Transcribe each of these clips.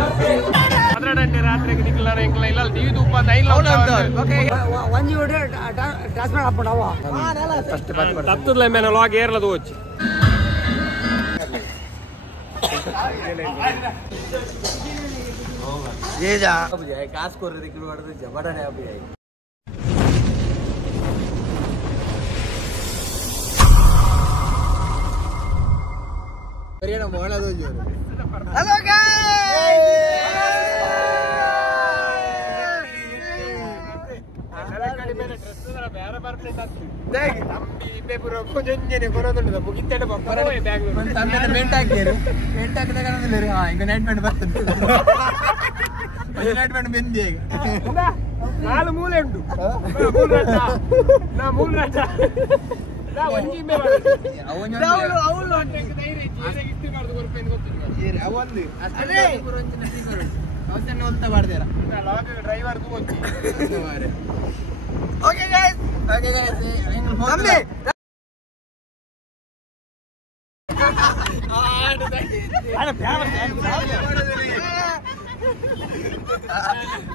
12 ರಾತ್ರಿಗೆ ನಿಕ್ಲಾರ ಎಂಕ್ಲ ಇಲ್ಲ ಟಿವಿ ತುಪ್ಪ ನೈನ್ ಓಕೆ ಒಂಜಿ ಓಡಿ ಟ್ರಾನ್ಸ್ಫರ್ ಅಪ್ಪಡವ ಫಸ್ಟ್ ತತ್ತುದ್ಲ ಮೇಲೆ ಲಾಗ್ ಏರ್ಲದು ಹೋಚಿ ये जा अब जाए कास को रे किलो वाडे जबड़ा ने अब जाए करिया मोहला दो जो हेलो गाइस देख तंबी इबे पुरो कोजंजने बरोदुंडु मुगित्तेड बरो ಬ್ಯಾಂಗ್ಳೂರ್ ತಮ್ಮನೆ ಮೆಂಟ್ ಹಾಕಿರು ಮೆಂಟ್ ಹಾಕಿದ ಕಾರಣದಲ್ಲಿ ಹಾ ಈಗ ನೈಟ್ ಮೆಂಟ್ ಬರ್ತದೆ ನೈಟ್ ಮೆಂಟ್ ಬೆಂದಿ ಈಗ ನಾಲು ಮೂಲೆ ಉಂಟು ಮೂಲ ರಾಜ ನಾ ಒಂಜಿ ಮೇ ಅವಳು ಅವಳು ಧೈರ್ಯ ಇಜ್ಜಿ ಇಸ್ತಿ ಮಾಡ್ದು ಕೊರ್ಪೇನ್ ಗೊತ್ತಿಲ್ಲ ಅವೊಂದು ಅಷ್ಟೇ ಪುರೋ ಒಂಜಿನ ಫಿಗರ್ ಅವಸನ್ನ ಹೊಲ್ತ ಮಾಡ್ದೇರ ಲಾಗ್ ಡ್ರೈವರ್ ದು ಹೋಗಿ ಮಾರೆ ಓಕೆ ಗೈಸ್ ತಮ್ಮಿ ಅರೆ ಪ್ಯಾರ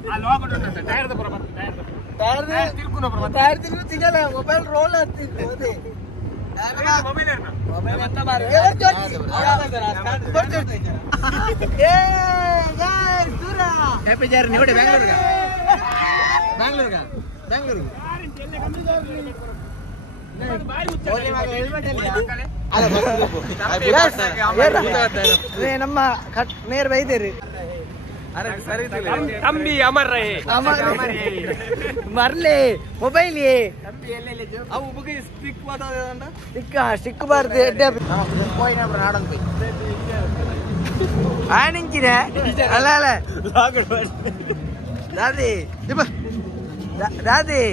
ಆ ಲಾಗ್ ಉಂಟು ಟೈರ್ ದ ಪುರ ಬರ್ತದೆ ಟೈರ್ ತಿರ್ಕುನ ಪುರ ಟೈರ್ ತಿರ್ಕು ಸಿಗಲ್ಲ ಮೊಬೈಲ್ ರೋಲ್ ಆಗ್ತಿತ್ತು ಅದೇ ಮೊಬೈಲ್ ಏರ್ನ ಮೊಬೈಲ್ ಅಂತ ಬಾರೆ ಏ ಗೈಸ್ ದೂರ ಹ್ಯಾಪಿ ಜರ್ನಿ ನೋಡಿ ಬೆಂಗಳೂರಿಗೆ ನಮ್ಮ ನೇರ ಬೈದೇರಿ तंबी अमर रहे मरले मोबाइल ये अब मुझे स्टिक बता देना स्टिक बार दे कोई ना बनाड़न पे आयनिंग की है अल्लाह अल्लाह दादी दादी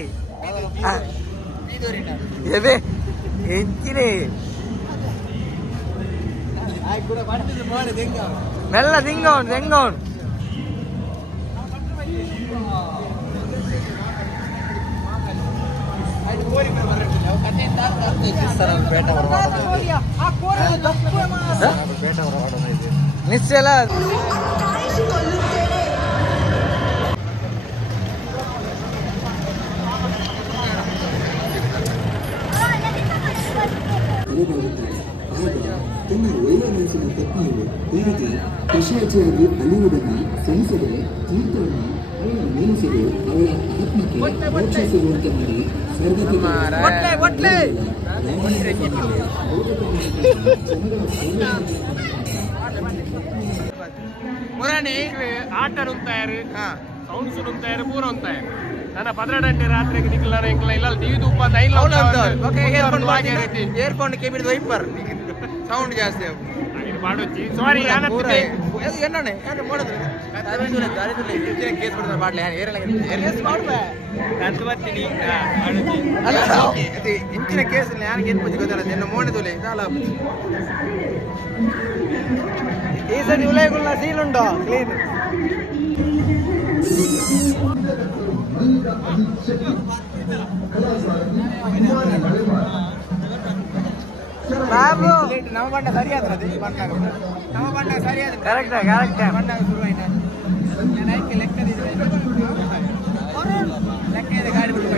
ये बे इंचिने आई पूरा बांटे से मारे देंगे मेला देंगोन निश्चय ತನ್ನ ಒಳ್ಳೆಯ ಮನಸ್ಸಿನ ಪತ್ನಿಯು ಪ್ರೀತಿ ಖುಷಿಯಾಗಿ ಅಲ್ಲಿರುವುದನ್ನು ಸಹಿಸದೆ ತೀರ್ಥವನ್ನು ಅವಳ ಮೇಲಿಸಿದೆ ಅವಳ ಆತ್ಮಕ್ಕೆ ಮೋಕ್ಷ ಸಿಗುವಂತೆ ಮಾಡಿ ಸ್ವರ್ಗಕ್ಕೆ ఆట ఉంటారు సౌండ్స్ ఉంటారు పూర ఉంటారు ನನ್ನ 12 ರಾತ್ರಿಗೆ ನಿಕ್ಲಾರ ಎಂಕ್ಲ ಇಲ್ಲ ಟಿವಿ ತುಪ್ಪ ನೈನ್ ಓಕೆ ಇಯರ್ಫೋನ್ ಕೇಬಿಡ್ ವೈಪರ್ ಸೌಂಡ್ ಜಾಸ್ತಿ ಮಾಡೋಚಿ ಸಾರಿ ಯಾನತ್ತೆ ಎನ್ನನೆ ಯಾರು ಮಾಡೋದು ದಾರಿದಲ್ಲಿ ಇಂಚಿನ ಕೇಸ್ ಬಿಡ್ತಾರೆ ಮಾಡ್ಲಿ ಕೇಸ್ ಮಾಡ್ಬೇ ನಾನು ಬರ್ತೀನಿ ಮಾಡೋಚಿ ಅಲ್ಲ ಇದು ಇಂಚಿನ ಕೇಸ್ ಇಲ್ಲ ಯಾರಿಗೆ ಏನು ಬಗ್ಗೆ ಗೊತ್ತಿಲ್ಲ ನಿನ್ನ ಮೋಣದೋಲೆ ಇದಲ್ಲ ಈ ಸರಿ ಉಲೇಗುಲ್ಲ ಸೀಲ್ ಉಂಟು ಕ್ಲೀನ್ ಬಾಬು ನಮ್ಮ ಬಣ್ಣ ಸರಿಯಾದ್ರೆ ನಮ್ಮ ಬಣ್ಣ ಸರಿಯಾದ್ರೆ ಕರೆಕ್ಟ್ ಬಣ್ಣ ಶುರುವಾಯ್ತು ಲೆಕ್ಕ ಇದೆ ಗಾಡಿ ಬಿಟ್ಟು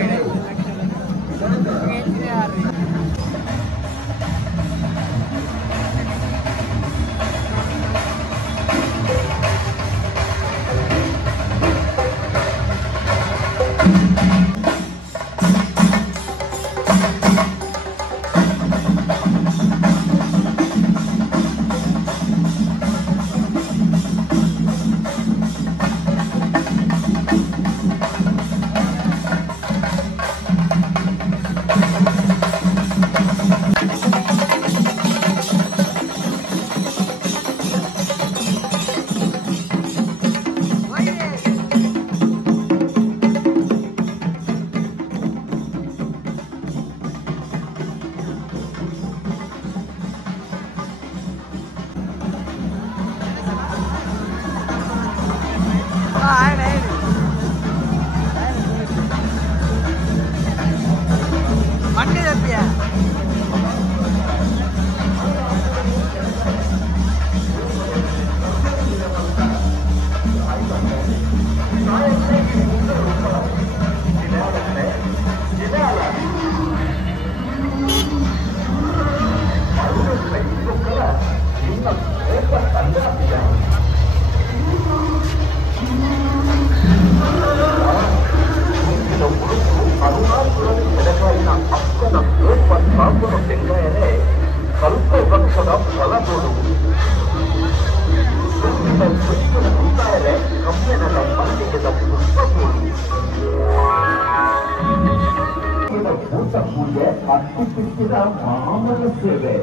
ಸಿಕ್ಕಿದ ಮಾಮಲ ಸೇವೆ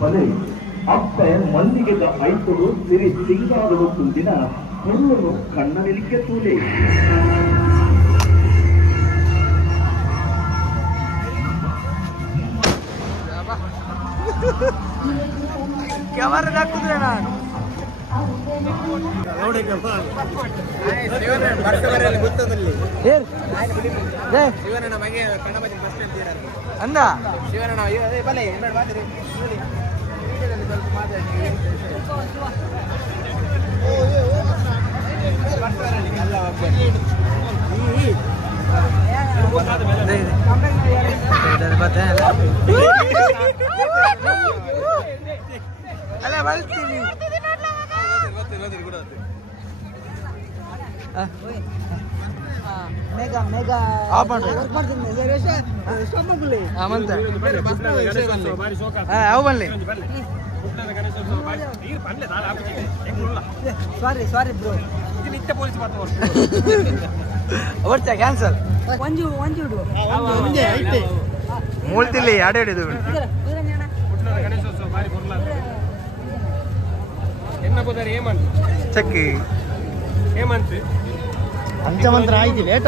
ಬಲೆ ಅಪ್ಪೆ ಮಲ್ಲಿಗೆದ ಐತರು ಸಿರಿ ಸಿಂಗಾರವು ತುಂಬಿನ ಹುಲ್ಲನ್ನು ಕಣ್ಣನಿಲಿಕ್ಕೆ ತೂಲೆ ಕ್ಯಾಮರಾ ಹಾಕಿದ್ರೆ ನಾನು ಶಿವನಣ್ಣ ಮಗೆ ಕಣ್ಣಬಾಜಿ ಫಸ್ಟ್ ಅಂದ ಶಿವನಣ್ಣ ಅದೇ ಬಲೆ ಬಾದ್ರಿ ಸ್ವಲ್ಪ ಮಾತಾಡಿ ಅಲ್ಲ ಬರ್ತೀನಿ मेगा मेगा आप बन रहे ಮಂತ ಅವು ಬನ್ನಿ ಸಾರಿ ಸಾರಿ ಬ್ರೋ ಬರ್ತಾ ಕ್ಯಾನ್ಸಲ್ ಒಂಜು ಒಂಜು ಇಡು ಮೂಳ್ತಿಲ್ಲಿ ಆಡೇ ಹಿಡಿದು ಚಕ್ಕಿ ಅಂಚಮಂತ್ರ ಆಯ್ತು ಲೇಟ್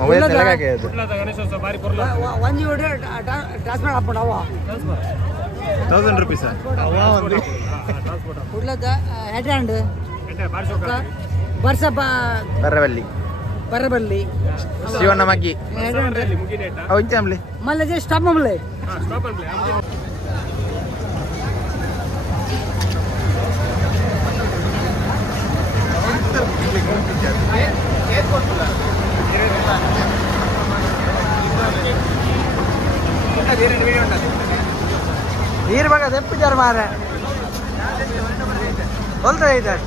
ಮೊಬೈಲ್ ತೆಲಗಾಗೆ ಒಂಜು ಇಡು ಟ್ರಾನ್ಸ್ಫರ್ ಹಾಕ್ಬಿಡವ 1000 ರೂಪೀಸ್ ಉಡ್ಲದ ಹೆಡ್ ಹ್ಯಾಂಡ್ ಬರ್ಸ ಬರವಲ್ಲಿ ಬರಬಲ್ಲಿ ಶಿವಣ್ಣ ಮಗ್ಗಿ ಹೆಡ್ ಹ್ಯಾಂಡ್ ಅವಂಚಂಬ್ಲಿ ಮಲ್ಲ ಜೆ ಸ್ಟಾಪ್ ಮಮ್ಮಲೆ ನೀರು ಬಾಗ ತೆಪ್ಪಿದ್ದಾರೆ ಮಾರ ಹೊಲ್ತಾ ಇದ್ದಾರೆ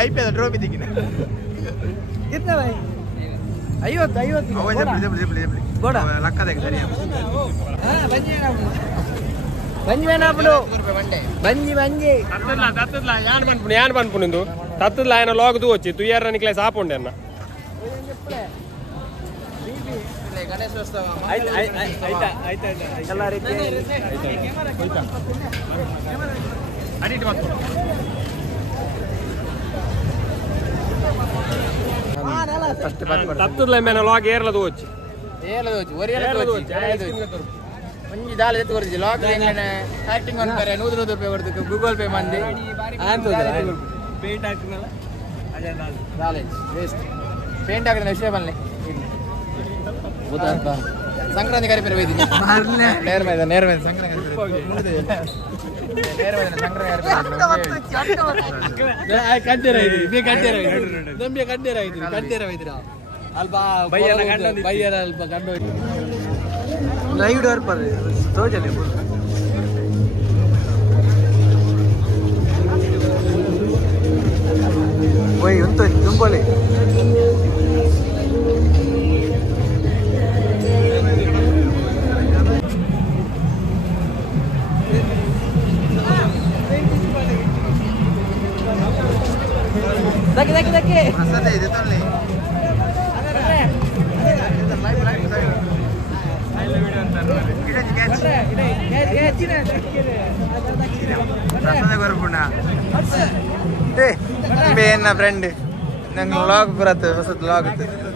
ಐಪಿಎಲ್ ಟ್ರೋಫಿ ದಿಕ್ಕಿನ कितना भाई 50 ಲಕ್ಕದಾಗ ಸರಿ ಬಂಜಿ ಬಂಜಿ ಯಾನ್ ಬಂದ್ಪುಣಿಂದು ತತ್ತದ್ಲ ఆయన లోగదు వచ్చి తుయ్యారానికి క్లాస్ ఆపండి అన్న ಗಣೇಶೋತ್ಸವ ಎಲ್ಲ ರೀತಿ తత్తుల ఏమైనా లాగ్ ఏర్లదు వచ్చి ಮಂಜಿ ದಾಲ್ ಎತ್ತು ಕೊಡ್ತೀವಿ ಲಾಕ್ ಆಕ್ಟಿಂಗ್ ಅಂತಾರೆ 100 ರೂಪಾಯಿ ಕೊಡ್ತೀವಿ ಗೂಗಲ್ ಪೇ ಮಂದಿ ಪೇಂಟ್ ಹಾಕಿನಲ್ಲ ನಾಲೆಜ್ ವೇಸ್ಟ್ ಪೇಂಟ್ ಹಾಕಿದ್ರೆ ವಿಷಯ ಬನ್ನಿ ಸಂಕ್ರಾಂತಿ ಕರಿಪೇರು ಹೋಯ್ತೀನಿ ನೇರ ಮೇಲೆ ಸಂಕ್ರಾಂತಿ लाइव डोर पर तो चले वही उन तो तुम बोले दके ಪ್ರಸಾದ ಇದೆ ತಗೊಳ್ಳಿ ಪ್ರಸಾದ ಬರ್ಪುಣ ಏನ ಫ್ರೆಂಡ್ ನಂಗೆ ಲಾಗ್ ಬರತ್ತೆ ಹೊಸದು ಲಾಗ್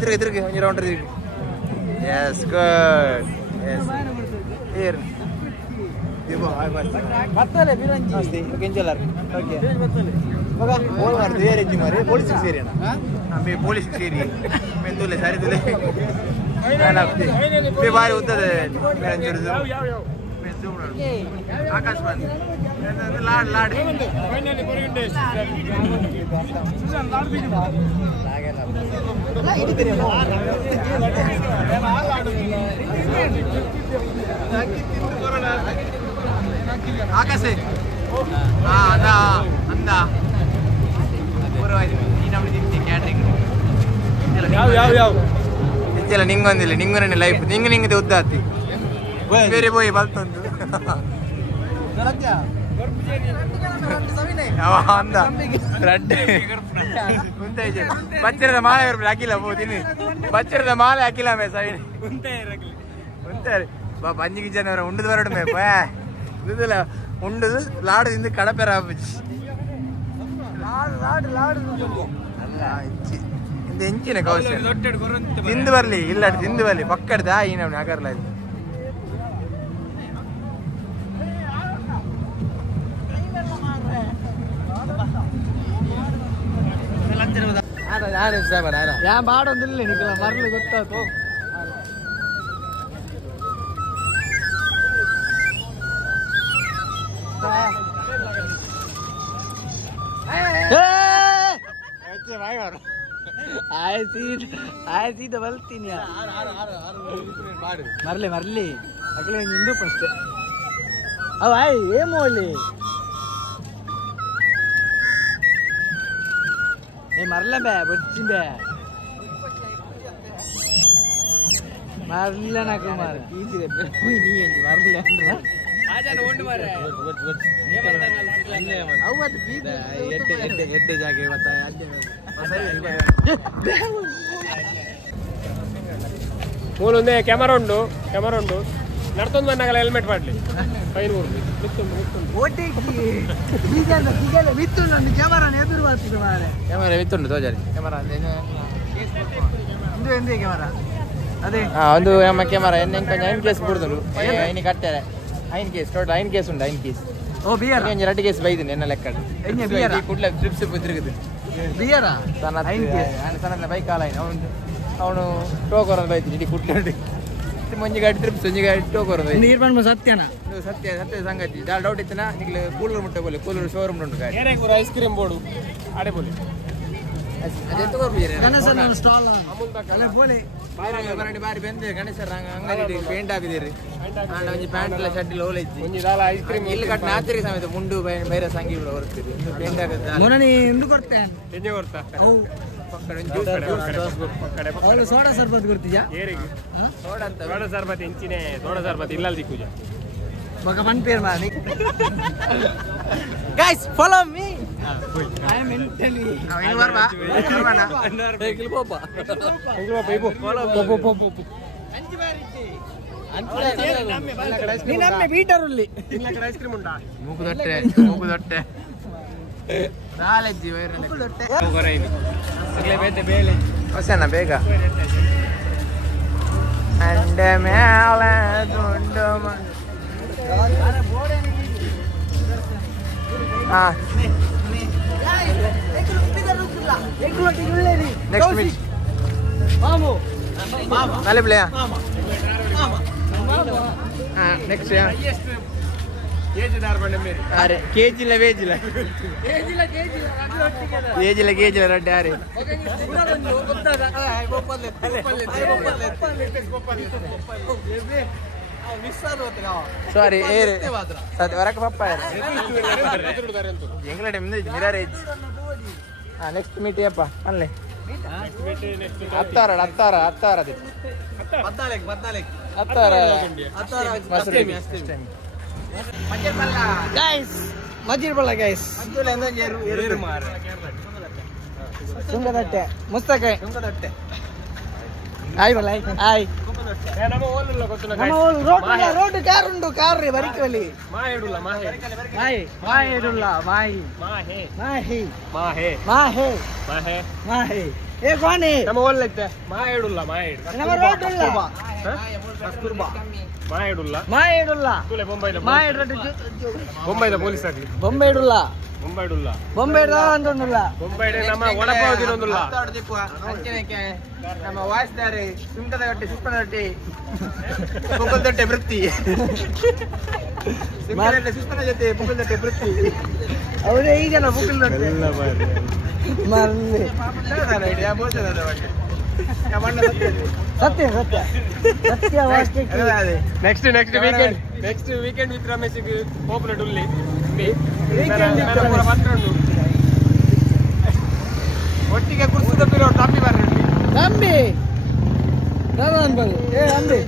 ತಿರುಗಿ ಒಂದು ರೌಂಡ್ ತಿರುಗಿ ಎಸ್ ಗುಡ್ ಎಸ್ ಏರ್ ಬತ್ತಲೆ ಬಿರಂಜಿ ನಮಸ್ತೆ ಓಕೆ ಎಂಜಲರ್ ಓಕೆ ಮಗ ಫೋನ್ ಮಾಡ್ತೀವಿ ಏರೆಂಜಿ ಮಾರಿ ಪೊಲೀಸ್ ಸೇರಿ ಅಣ್ಣ ಪೊಲೀಸ್ ಸೇರಿ ಮೆಂದುಲೆ ಸಾರಿ ತುಲೆ ಬಾರಿ ಉದ್ದದೆ ಆಕಾಶ್ ಬಂದ್ ಲಾಡ್ ಲಾಡ್ ಆಕಾಶೆ ಅಂದ ಪೂರ್ವವಾಯ್ತು ಈ ನಮ್ಮದು ಕ್ಯಾಟ್ರಿಂಗ್ ಇತ್ತಿಲ್ಲ ನಿಂಗೊಂದಿಲ್ಲ ನಿಂಗನೇ ಲೈಫ್ ನಿಂಗದೆ ಉದ್ದಾತಿ ಬೇರೆ ಬೋಯ್ ಬಲ್ತೊಂದು ಅಂದ ಬಚ್ಚರದ ಮಾಲೆ ಹಾಕಿಲ್ಲ ಬೋದಿನಿ ಬಚ್ಚರದ ಮಾಲೆ ಹಾಕಿಲ್ಲ ಮೇ ಸವಿನಿ பஞ்சு கிச்சன் வர உண்டு வரட்டுமே இப்போ இதுல உண்டு லாடு இந்த கடப்பேரா போச்சு இந்த ಎಂಚಿನ ಕೌಶಲ್ಯ ತಿಂದು ಬರ್ಲಿ ಇಲ್ಲ ತಿಂದು ಬರ್ಲಿ ಪಕ್ಕಡ್ದ ಈ ನಾವು ನಗರ್ಲ ಯಾ ಮಾಡೋದಿಲ್ಲ ನಿಖಿಲ ಮರಳು ಗೊತ್ತಾಯ್ತು ಆಯ್ತು ಬಲ್ತೀನಿ ಮರ್ಲಿ ಅಗಲೇ ನಿಂದು ಫಸ್ಟ್ ಅವ ಏನ್ ಮಾಡ್ಲಿ ಮರ್ಲ ಬೇ ಬರ್ತೀನಿ ಬೇ ಮರ್ಲ ನಾಕು ಮಾರ ಮರ್ಲ ಮೂಲೊಂದೇ ಕ್ಯಾಮರಾ ಉಂಟು ನಡ್ತೊಂದು ಬಂದಾಗಲ್ಲ ಹೆಲ್ಮೆಟ್ ಮಾಡ್ಲಿ ಫೈನ್ ಕ್ಯಾಮರಾ ವಿತ್ತುಂಟು ತೋಜಾರಿ ಕ್ಯಾಮರಾ ಅದೇ ಒಂದು ನಮ್ಮ ಕ್ಯಾಮರಾ ಐನ್ ಕೇಸ್ ಬಿಡುದು ಐನಿ ಕಟ್ಟಾರೆ ಐನ್ ಕೇಸ್ ಟೋಟಲ್ ಐನ್ ಕೇಸ್ ಉಂಟು ಐನ್ ಕೇಸ್ ಓ ಬಿಯರ್ ಎರಡು ಕೇಸ್ ಬೈದಿನಿ ಎನ್ನ ಲೆಕ್ಕ ಕುಡ್ಲ ಟ್ರಿಪ್ಸ್ ತಿರುಗುದು ಬಿಯರಾ ಸಣ್ಣ ಬೈಕ್ ಕಾಲ ಅವನು ಟೋಕೋರ ಬೈತೀನಿ ಇಡೀ ಕುಟ್ಲ ಮುಂಜಿ ಗಾಡಿ ಟ್ರಿಪ್ಸ್ ಒಂಜಿ ಗಾಡಿ ಟೋಕೋರ ನೀರು ಬಂದು ಸತ್ಯನ ಸತ್ಯ ಸಂಗತಿ ಡೌಟ್ ಇತ್ತನ ನಿಕ್ಲೆ ಕೂಲರ್ ಮುಟ್ಟ ಬೋಲಿ ಕೂಲರ್ ಶೋರೂಮ್ ಉಂಟು ಗಾಡಿ ಐಸ್ ಕ್ರೀಮ್ ಬೋರ್ಡು ಆಡೆ ಬೋಲಿ ಬಾರಿ ಬೆಂದ ಗಣೇಶರ ಅಂಗಡಿ ಪೇಂಟ್ ಹಾಕಿದಿರಿ ಪ್ಯಾಂಟ್ ಎಲ್ಲ ಶರ್ಟ್ ಎಲ್ಲ ಓಲೈತಿ ಐಸ್ ಕ್ರೀಮ್ ಇಲ್ಲಿ ಕಟ್ಟ ನಾಚರಿಗೆ ಸಮೇತ ಮುಂಡು ಬೇರೆ ಸಂಗಿ ಬರ್ತೀರಿ ಪೇಂಟ್ ಆಗುತ್ತೆ ಎಂದು ಕೊಡ್ತೇನೆ ಎಂಜೆ ಕೊಡ್ತಾ ಸೋಡಾ ಸರ್ಬತ್ ಕೊಡ್ತೀಯಾ ಸೋಡಾ ಸರ್ಬತ್ ಇಂಚಿನೇ ಸೋಡಾ ಸರ್ಬತ್ ಇಲ್ಲ ದಿಕ್ಕುಜ ಮಗ ಮನ್ ಪೇರ್ ಮಾಡಿ guys follow me I am mentally ಬೀಟರಲ್ಲಿ ಐಸ್ ಕ್ರೀಮ್ ಉಂಟಾ ಮೂಗುದೊಟ್ಟೆ ನಾಲೆಜ್ಜಿ ಬೇಲೆ ಹೊಸನ ಬೇಗ ಅಂಡೆ ಮೇಲೆ ದುಂಡು ನೆಕ್ಸ್ಟ್ ಮೀಟ್ ನಾಳೆ ಪ್ಲೇಯಾ ನೆಕ್ಸ್ಟ್ ಅರೆ ಕೇಜಿಲ್ಲ ವೇಜಿಲ್ಲ ಕೇಜಿಲ್ಲ ರಡ್ಡೆ ಅರೆ ಸಾರಿ ಏರೆ ವರಕ ಪಪ್ಪ ಎಂಗ್ಲ ಟೈಮ್ ಮಿರಾರೇಜ್ ನೆಕ್ಸ್ಟ್ ಮೀಟ್ ಅಪ್ಪ ಅಲ್ಲೇ ಹತ್ತಾರ ಮಜ್ಜಿರ್ಬಲ್ಲ ಗೈಸ್ ತುಂಗದಟ್ಟೆ ಮುಸ್ತಕೆ ಆಯ್ ಬಲ್ಲ ಆಯ್ ರೋಡ್ ಕಾರ್ ಉಂಟು ಕಾರ್ ಬರಿಕಲಿ ಮಾಹೆ ಏ ಕೋಣೆ ನಮ್ಮ ಓಲ್ಲೈತೆ ಮಾಯೇಡುಲ್ಲ ನಮ್ಮ ರೋಡ್ ಇಲ್ಲ ಮಾಯೇಡುಲ್ಲ ತುಲೆ ಬೊಂಬೈದ ಪೊಲೀಸ್ ಆಗ್ಲಿ ಬೊಂಬೈಡುಲ್ಲ ಬೊಂಬೈಡ ಅಂತೊಂದುಲ್ಲ ಬೊಂಬೈಡೆ ನಮ್ಮ ಒಡಪಾವ್ ತಿನ್ನೊಂದುಲ್ಲ ನಮ್ಮ ವಾಯ್ಸ್ದಾರೆ ಸುಂಕದ ಗಟ್ಟೆ ಸುಪ್ಪನ ಗಟ್ಟೆ ಪುಕ್ಕಲ್ ದೊಟ್ಟೆ ವೃತ್ತಿ ಸುಪ್ಪನ ಜೊತೆ ಪುಕ್ಕಲ್ ದೊಟ್ಟೆ ವೃತ್ತಿ ಅವರೇ ಈಗಲ್ಲ ಪುಕ್ಕಲ್ ದೊಟ್ಟೆ ಮರ್ಲಿ ಸತ್ಯ ನೆಕ್ಸ್ಟ್ ವೀಕೆಂಡ್ ವಿತ್ ರಮೇಶ್ ಹೋಪ್ಲೆಟ್ ಉಲ್ಲಿ ಒಟ್ಟಿಗೆ ಕುರ್ಸುದ ಟಾಪಿ ಬರ್ರಿ ಅಂಬಿ ಏ ಅಂಬಿ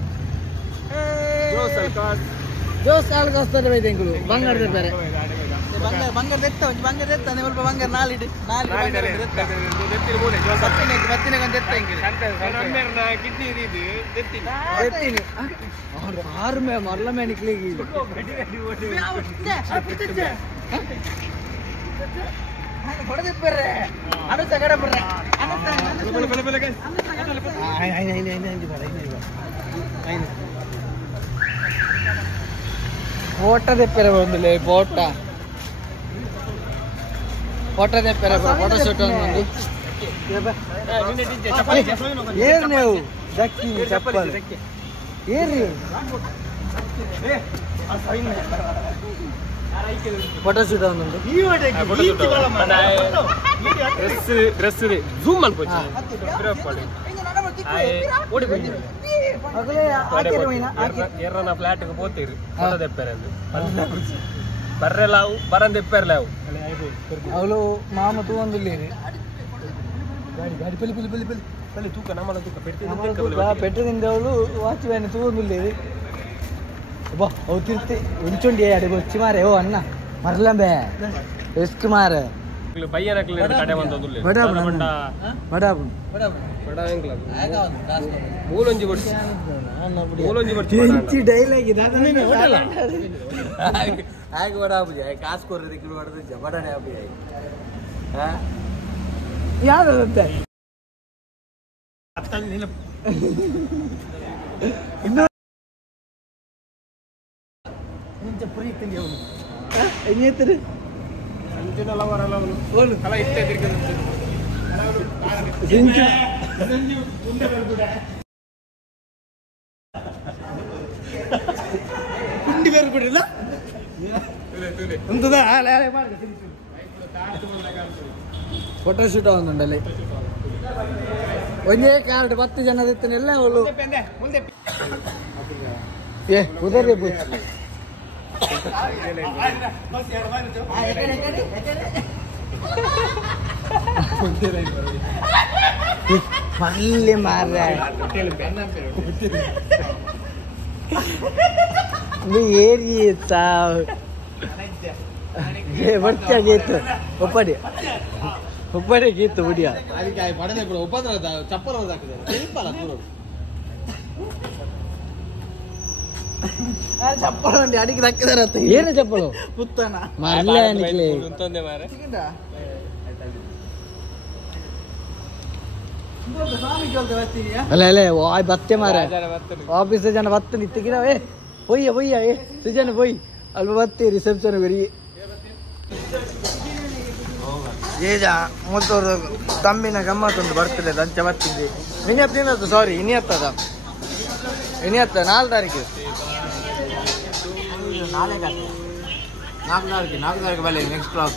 ಜೋಸ್ ಆಲ್ಗೋಸ್ತಾರೆ ಬೈತೆಂಗಳು ಬಂಗಾರ ತೆರ್ತಾರೆ ಬಂಗಾರ ತೆತ್ತ ಬಂಗಾರ ತೆತ್ತಾನೆ ಸ್ವಲ್ಪ ಬಂಗಾರ ನಾಲಿಡು ಆರು ಮರಲ ಮೇನಿಕ್ಲಿಗೆ ಫೋಟೋ ತೆಪ್ಪರೆ ಬಂದಿಲ್ಲ ಫೋಟೋ ತೆಪ್ಪರೆ ಫೋಟೋ ಶೂಟ್ ಒಂದು ಏರ್ ನೀವು ದಕ್ಕಿ ಚಪ್ಪಲ್ ಏರಿ ಫೋಟೋ ಶೂಟ್ ಒಂದೊಂದು ಡ್ರೆಸ್ ಜೂಮ್ ಮಾಡ್ಬೋದು ఎర్రన ఫ్లాట్ కు పోతీరు ఫోటో తెప్పారు బర్రెలావు బరం తెప్పారులేవు ಅವಳು ಮಾಮ ತೂಂದಿಲ್ಲೇರಿ ತೂಕ ನಮ್ಮನ ತೂಕ పెట్టింది ಅವಳು వాచ్ వ్యాన్ తూందిల్లేరి అబ్బా అవు తిర్తి ఉంచుండి అడిగి వచ్చి మారే ఓ అన్న మరలంబే ಎಷ್ಟು ಮಾರ ಬಯ್ಯನಕ್ಲೆ ಕಡೆ ಬಂದದುಲ್ಲೆ ಬಡಾಬು ಮೂಲೊಂಜಿ ಕೊಡ್ಸಿ ಇಂಚಿ ಡೈಲಾಗ್ ಇದೆ ಆಗ ಬಡಾಬು ಜಾಯ್ ಕಾಸು ಕೊರ್ರಿ ಕಿಲೋ ಬಡದ ಬಡನೆ ಆಬು ಜಾಯ್ ಯಾವ್ದಂತೆ ಇನ್ನೇತರು ಅಲ್ಲ ಇಷ್ಟೇ ಕುಂಡಿ ಬೇರೆ ಕೊಡಿಲ್ಲ ಫೋಟೋ ಶೂಟ್ ಒಂದುಂಡಲ್ಲಿ ಒಂದೇ ಕಾರ್ಡ್ 10 ಜನ ಇತ್ತನೆಲ್ಲ ಅವಳು ಏ ಉದರಿ ಮಲ್ಲಿ ಮಾರ ಏರಿ ಬರ್ತಾ ಗೀತು ಒಪ್ಪಡಿ ಒಪ್ಪಡೆ ಗೀತು ಬಿಡಿಯ ಅದಕ್ಕೆ ಪಡದೆ ಕೂಡ ಒಪ್ಪದ ಚಪ್ಪಲ್ ಹಾಕಿದೆ ಸಿಂಪಲ್ ದೂರ ಚಪ್ಪಲು ಉಂಟು ಅಡಿಗೆ ದಕ್ಕಿದಾರತ್ತ ಏನು ಚಪ್ಪಲು ಪುತ್ತನ ಅಲ್ಲ ಅಲ್ಲ ವಾಯ್ ಬತ್ತೆ ಮಾರ ಆಫೀಸ್ ಜನ ಬತ್ತ ನಿತ್ತಿಗಿನವೇ ಪೊಯ್ಯ ಸುಜನ ಪೊಯ್ ಅಲ್ಪ ಬತ್ತೆ ರಿಸೆಪ್ಷನ್ ಬರೀ ಏಜ ಮೂತ್ತೂರು ತಮ್ಮಿನ ಗಮ್ಮತ್ತೊಂದು ಬರ್ತದೆ ದಂಚ ಬರ್ತಿದ್ದೆ ಇನಿಯತ್ತ ಸಾರಿ ಇನಿಯತ್ತದ 4 ತಾರೀಕು 4 ತಾರೀಕು ಬಲೆ ನೆಕ್ಸ್ಟ್ ಕ್ಲಾಸ್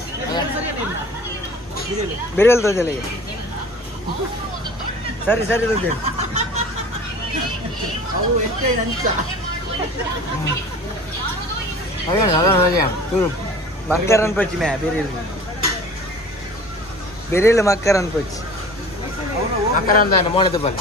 ಬೇರೆ ತೋಜಲಿಗೆ ಸರಿ ತೋಜಿ ಮಕ್ಕರನ್ ಪಚ್ಚಿ ಮೇ ಬೇರೆ ಮಕ್ಕರನ್ ಪಚ್ಚಿ ಮಕರಂದ ಮೋಣದ ಬಲೆ